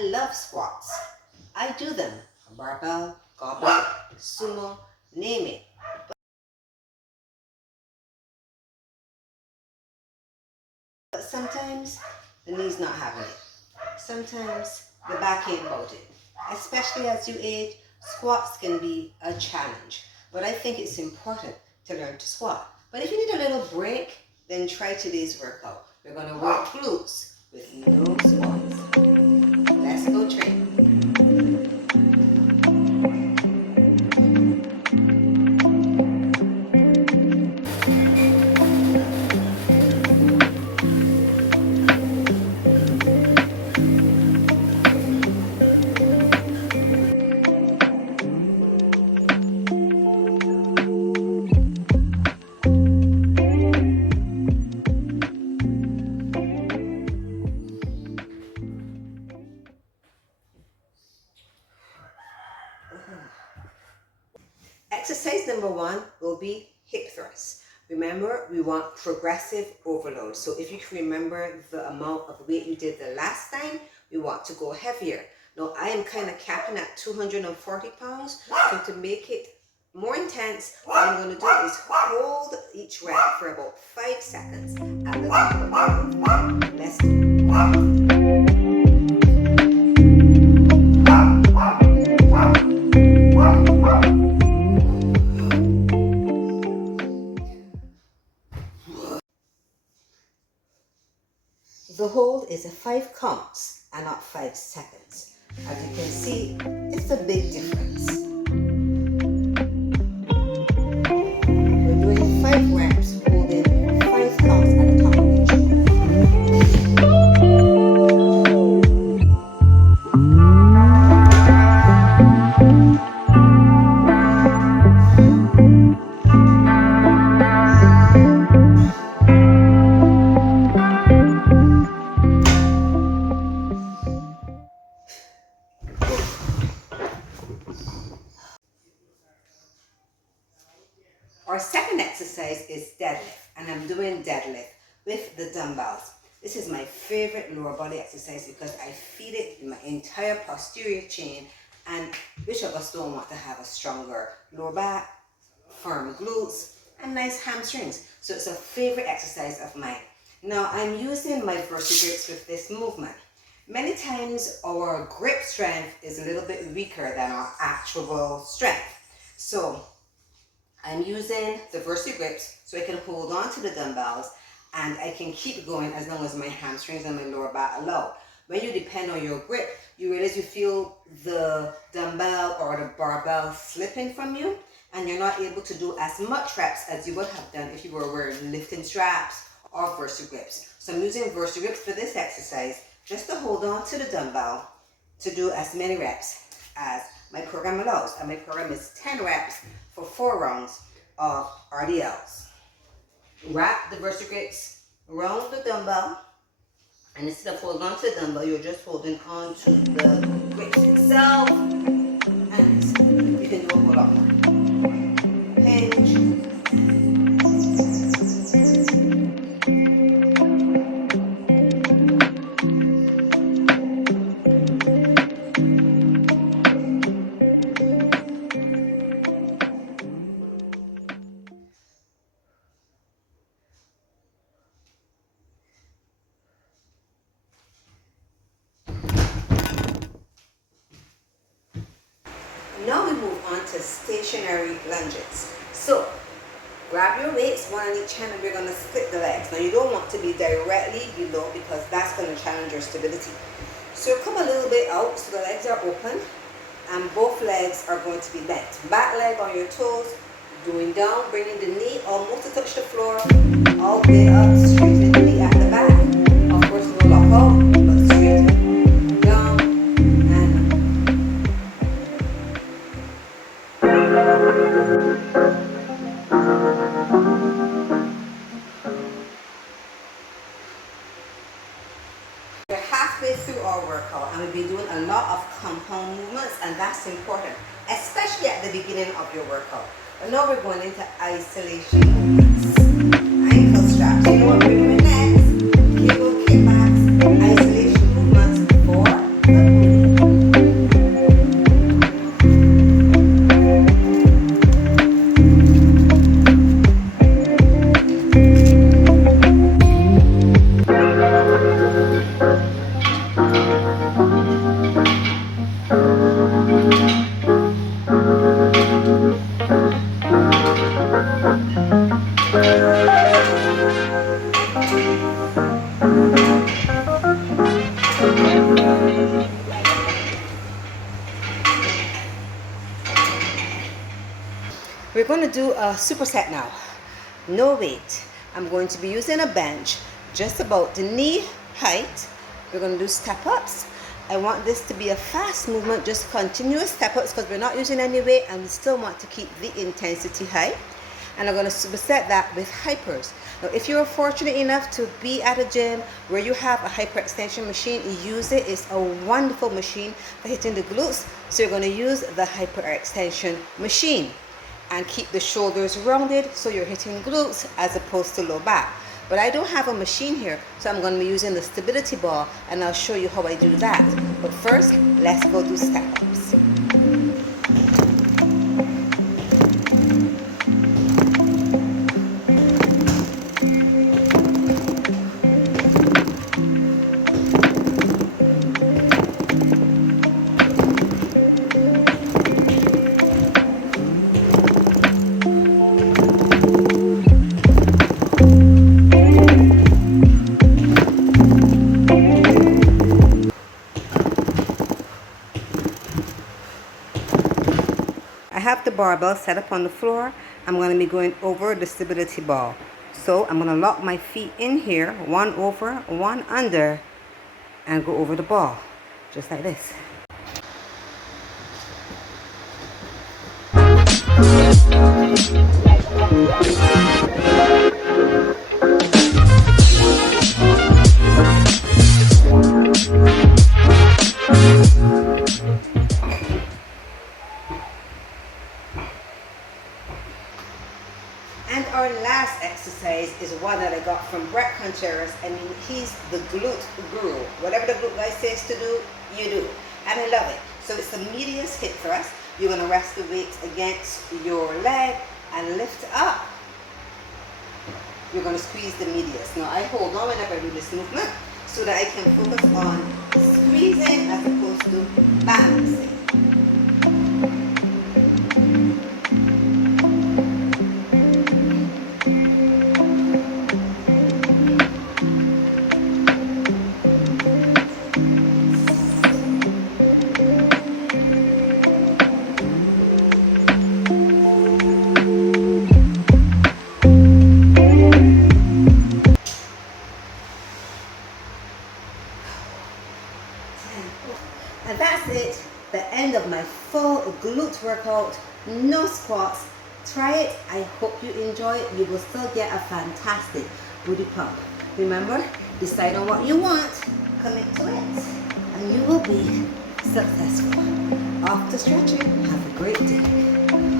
I love squats. I do them. Barbell, goblet, sumo, name it. But sometimes the knee's not having it. Sometimes the back ain't about it. Especially as you age, squats can be a challenge. But I think it's important to learn to squat. But if you need a little break, then try today's workout. We're going to work glutes with no squats. Let's go train. Exercise number 1 will be hip thrusts. Remember, we want progressive overload. So if you can remember the amount of weight you did the last time, we want to go heavier. Now, I am kind of capping at 240 pounds. So to make it more intense, what I'm going to do is hold each rep for about 5 seconds at the top of the bar. Let's do it. The hold is a 5 counts and not 5 seconds. As you can see, it's a big difference. We're doing 5 reps, holding 5 counts at the top of each one. Our second exercise is deadlift, and I'm doing deadlift with the dumbbells. This is my favorite lower body exercise because I feel it in my entire posterior chain, and which of us don't want to have a stronger lower back, firm glutes, and nice hamstrings. So it's a favorite exercise of mine. Now I'm using my vertigrips with this movement. Many times our grip strength is a little bit weaker than our actual strength. So I'm using the vertigrips so I can hold on to the dumbbells and I can keep going as long as my hamstrings and my lower back allow. When you depend on your grip, you realize you feel the dumbbell or the barbell slipping from you and you're not able to do as much reps as you would have done if you were wearing lifting straps or vertigrips. So I'm using vertigrips for this exercise just to hold on to the dumbbell to do as many reps as my program allows. And my program is 10 reps for 4 rounds of RDLs. Wrap the vertigrips around the dumbbell, and instead of holding on to the dumbbell, you're just holding on to the grips itself, and you can do a whole lot more. Hinge. Now we move on to stationary lunges. So grab your weights, one on each hand, and we're going to split the legs. Now you don't want to be directly below because that's going to challenge your stability. So come a little bit out so the legs are open and both legs are going to be bent. Back leg on your toes, going down, bringing the knee almost to touch the floor, all the way up, straightening the knee at the back. Of course, no lock out, but straighten, down, and up. We're halfway through our workout and we'll be doing a lot of compound movements, and that's important, especially at the beginning of your workout. But now we're going into isolation movements. Ankle straps. You know what we're doing next? Cable kickbacks, isolation movements for the booty. We're going to do a superset now. No weight. I'm going to be using a bench just about the knee height. We're going to do step ups. I want this to be a fast movement, just continuous step ups, because we're not using any weight and we still want to keep the intensity high. And I'm going to superset that with hypers. Now, if you're fortunate enough to be at a gym where you have a hyperextension machine, use it. It's a wonderful machine for hitting the glutes. So you're going to use the hyperextension machine and keep the shoulders rounded so you're hitting glutes as opposed to low back. But I don't have a machine here, so I'm going to be using the stability ball, and I'll show you how I do that. But first, let's go do step-ups. I have the barbell set up on the floor. I'm going to be going over the stability ball. So I'm going to lock my feet in here, one over, one under, and go over the ball, just like this. And our last exercise is one that I got from Brett Contreras. I mean, he's the glute guru. Whatever the glute guy says to do, you do. And I love it. So it's the medius hip thrust. You're going to rest the weight against your leg and lift up. You're going to squeeze the medius. Now I hold on whenever I do this movement so that I can focus on squeezing as opposed to balancing. And that's it, the end of my full glute workout, no squats. Try it. I hope you enjoy it. You will still get a fantastic booty pump. Remember, decide on what you want, commit to it, and you will be successful. Off to stretching. Have a great day.